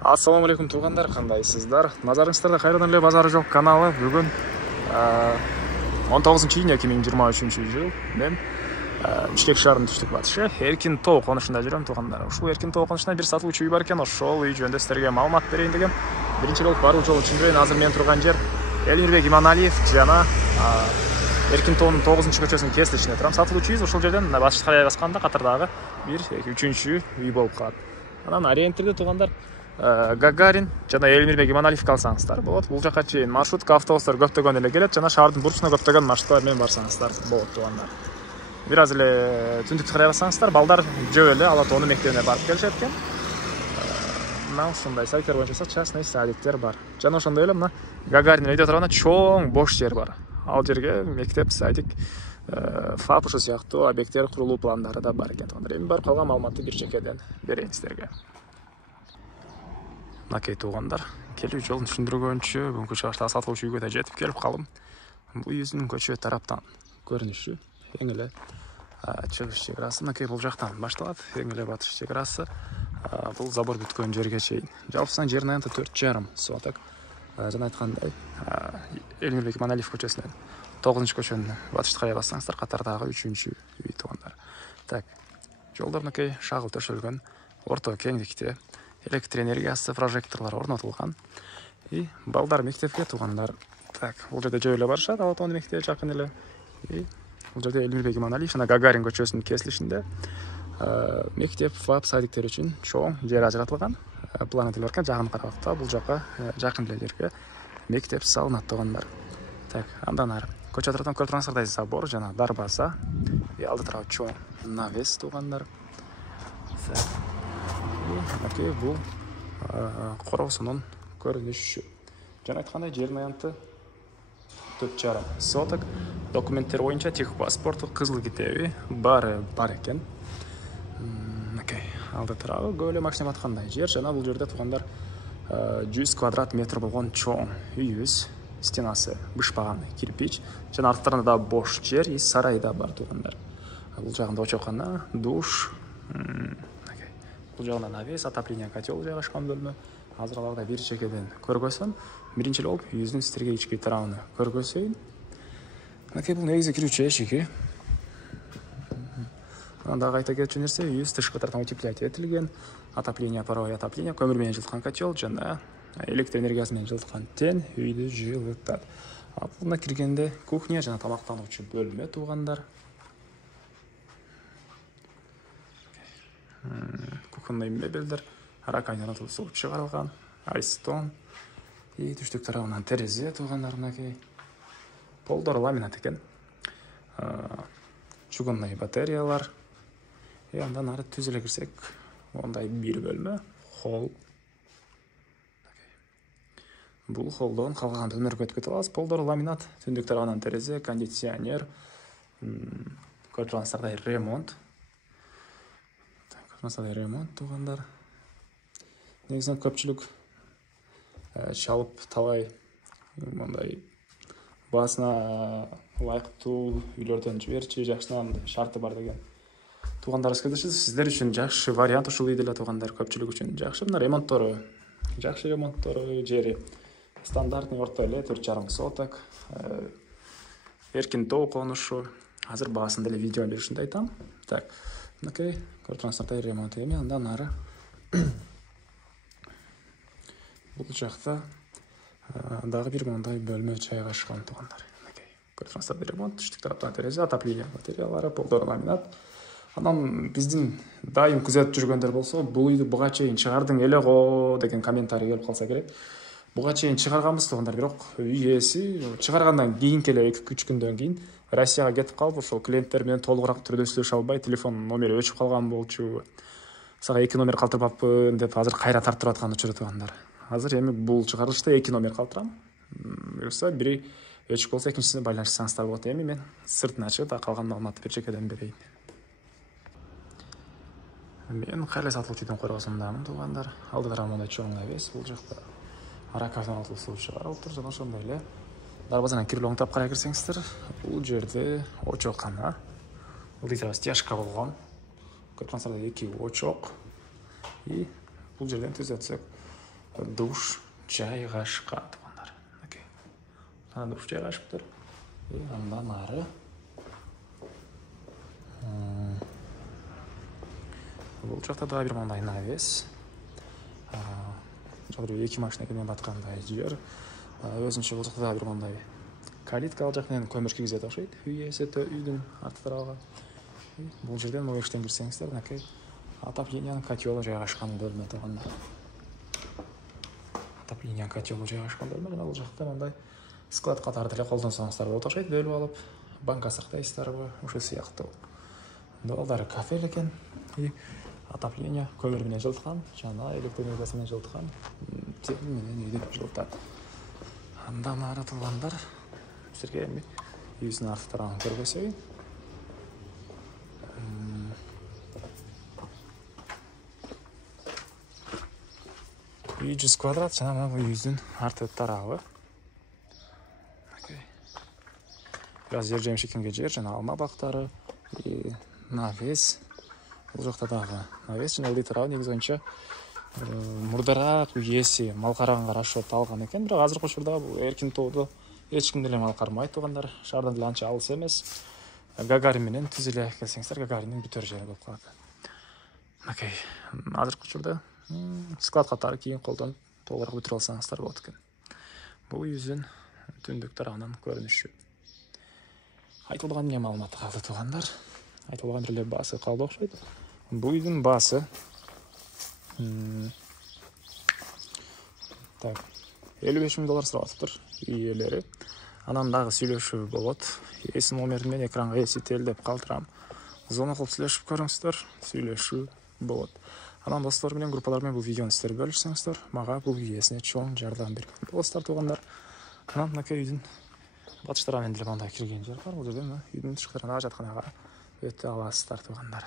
Ассаламу алейкум туғандар, қандайсыздар? Назарыңыздарда қайрадан эле Базары жок каналы. Бүгін 19 июнь 2023 жыл. Мен Бишкек шаарынын түштүк батышы Эркин Тоо конушунда жүрөм туғандар. Ушул Эркин Тоо конушунда бир сатылуучу үй бар экен. Ошол үй жөнүндө сиздерге маалымат берейин дегем. Биринчи болуп баруу жолун түшүндүрөйүн. Азыр мен турган жер Элмирбек Иманалиев жана Эркин Тоонун 9-көчөсүнүн кесилишинде турам. Сатылуучу үй ошол жерден башка карай басканда катардагы бир үчүнчү үй болуп калат. Анан ориентирде туғандар Гагарин жана Элмирбек Иманалиевге алсаңыздар болот. Бул жака чейин маршрутка автобустар көптөгөн эле келет жана шаардын бурчуна көптөгөн маршруттар менен барсаңыздар болот тугандар. Бир аз эле түндүктү карай бассаңыздар балдар жөө эле Ала Тоонун мектебине барып келишет экен. Мына ушундай сайттар боюнча частный садиктер бар. Жана ошондой эле мына Гагарин өйдө турганда чоң бош жер бар. Ал жерге мектеп, садик, ФАП ушул сыяктуу объекттер курулуу пландары да бар экен. Эми барып калган маалыматты бир чекеден берейин сиздерге. Накей туғандар, келүү жолун түшүндүргөнчө бүгүнкү чыгышта сатылуучу үйгө да жетип келип калдым. Бул үйдүн көчө тараптан көрүнүшү эң эле чыгыш чек арасы накей бул жактан башталат. Эң эле батыш чек арасы бул забор бүткөн жерге чейин. Жалпысынан жердин аянты 4,5 соток. Жана айткандай Элмирбек Иманалиев көчөсүнөн 9-көчөнүн батышты карай бассаңыздар катардагы 3-үй тугандар. Так, жолдор накей шагыл төшөлгөн, орто кеңдикте. Электр энергиясы прожекторлар орнотулган. И балдар мектепке тугандар. Так, бул жерде жөө эле барышат, Ала Тоонун мектебине жакын эле. И бул жерде Элмирбек Иманалиев жана Гагарин көчөсүнүн кесилишинде мектеп, ФАП, садиктер үчүн чоң жер ажыратылган. План этилип аткан жагын карабакта бул жака жакын эле жерге мектеп салынат тугандар. Так, андан ары көчө тараптан көрүп тургансыздардай забор жана дарбаза. И алды тарабы чоң навес тугандар. Накей бул короосунун көрүнүшү. Жана айткандай жердин аянты 4,5 соток. Документтер боюнча техпаспорту, кызыл китеби бар экен. Накей алды тарабы көп эле максимум аткандай жер жана бул жерде тугандар 100 квадрат метр болгон чоң үйүбүз. Стенасы бышпаган кирпич жана арттарында да бош жер и сарай да бар тугандар. Бул жагында очокана, душ, бул жагында навес, отопление, котел жайгашкан бөлмө. Азыр аларда бир чекеден көргөзсөм, биринчи болуп үйүбүздүн сиздерге ички тарабын көргөзөйүн. Накей бул негизи кирүүчү эшиги. Анда кайта кетчү нерсе, үйүбүз тышкы тараптан утеплять этилген, отопление, паровой отопление, көмүр менен жылыткан котел жана электр энергиясы менен жылыткан тен үйдү жылытат. Буна киргенде кухня жана тамактануучу бөлмө тугандар. Кухонный мебелдер, ракайнерден суу чыгарылган, айстон. И түштүк тарабынан терезе тугандар накей. Полдор ламинат экен. Чугунный батареялар. И андан ары түз эле кирсек, ондай бир бөлмө, холл. Бул холлдон калган бөлмөлөргө өтүп кете алабыз. Полдор ламинат, түндүк тарабынан терезе, кондиционер, көрүп тургансыздардай ремонт. Масалай ремонт тугандар. Негизинен көпчүлүк чалып талай мындай баасына ылайыктуу үйлөрдөн жиберчи, жакшынан шарты бар деген тугандарыбыз келишти. Сиздер үчүн жакшы вариант ушул үй деле тугандар, көпчүлүк үчүн жакшы. Мына ремонттору, жакшы ремонттору, жери стандартный орто эле 4,5 соток. Эркин Тоо конушу. Азыр баасын деле видео беришинде айтам. Так, накей көрүп тургансыздардай ремонт эми андан ары бул жакта дагы бир мындай бөлмө жайгашкан тугандар. Накей көрүп тургансыздардай ремонт, түштүк тараптан терезе, отопление материалдары, полдор ламинат. Анан биздин дайым күзөтүп жүргөндөр болсо, бул үйдү буга чейин чыгардың эле го деген комментарий келип калса керек. Буга чейин чыгарганбыз тугандар, бирок үй ээси чыгаргандан кийинки эле 2-3 күндөн кийин Россияга кетип калып, ошол клиенттер менен толугураак түрдө сүйлөшө албай, телефон номери өчүп калган болчу. Сага 2 номер калтырбаппын деп азыр кайра тартып аткан учуру тугандар. Азыр эми бул чыгарылышта 2 номер калтырам. Буюрса бири өчүп болсо экинчисине байланышсаңыздар болот. Эми мен сыртын ачып, калган маалыматты бир чекеден берейин. Мен кайра сатылуучу үйдүн коргосундамын тугандар. Алды тарабында чоң навес, бул жакта ракайнерден суу чыгарылыптыр жана ошондой эле дарбазадан кирип оңтап карай кирсеңиздер, бул жерде очокана. Бул тарабы стяжка болгон. Көрүп тургансыздардай 2 очок. И бул жерден түзөтсөк душ жайға шыққан туғандар. Душ жайға шығып тұр. Андан ары бұл жақта да бір маңдай навес. Жалпы екі машина келген батқандай жер. Өзінше бұл жақта да бір маңдай калитка ал жақтан көмір кигізеді ұқсайды. Үй иесі үйдің арты тарауға. Бұл жерден мөгештен кірсеңіздер, отопленияның котелы жайға шыққан бөлме туғандар. Отопление котелы жайға шыққан бөлме. Бұл жақта маңдай склад қатары тілі қолдансаңыздар болады ұқсайды, бөліп алып, банка сақтайсыздар ғой, ұшы сияқты. Долдары кафе екен. Отопление көмірменен жылытқан, жаңа электр энергиясымен жылытқан, темірменен үйді жылытады. Андан ары туғандар, сіздерге үйісінің арты тарауын көргесейін. Үй 100 квадрат, жаңа бұл үйіздің арты тарауы. Biraz жер жемшекенге жер, жаңа алма бақтары, навес. Бұл жақта дағы навес, жаңа ылди тарауы негіз ойынша мұрдарақ үйесі мал қараған қарашып алған екен. Бірақ азыр қошырда бұл еркін тоуды ешкімділе мал қармайды туғандар. Шардан ділі анша алыс емес. Гагаринменен түзіле келсеңіздер, Гагариннің бүтер жері болып қалады. Азыр қошырда склад қатары кейін қолдан толығырақ бүтір алсаңыздар болады екен. Бұл үйіздің түндік тарағынан көрініші. Айтылған не малыматы қалды туғандар. Айтылған бірлер басы қалды оқшайды. Бұл үйдің басы 55 мың доллар сұратып тұр иелері. Анандағы сөйлеуші болады. Есін номермен экранға есетелдеп қалтырам. Зона қылып сөйлешіп көріңіздер, сөйлеуші болады. Анан достарменен, группалармен бұл видеоны істер бөлішсеңіздер, маға бұл иесіне чоң жардам берген достар туғандар. Анан үйдің батыштармен ділі бандай кірген жер бар. Бұл жерден үйдің шықтырына жатқанаға өте аласыздар туғандар.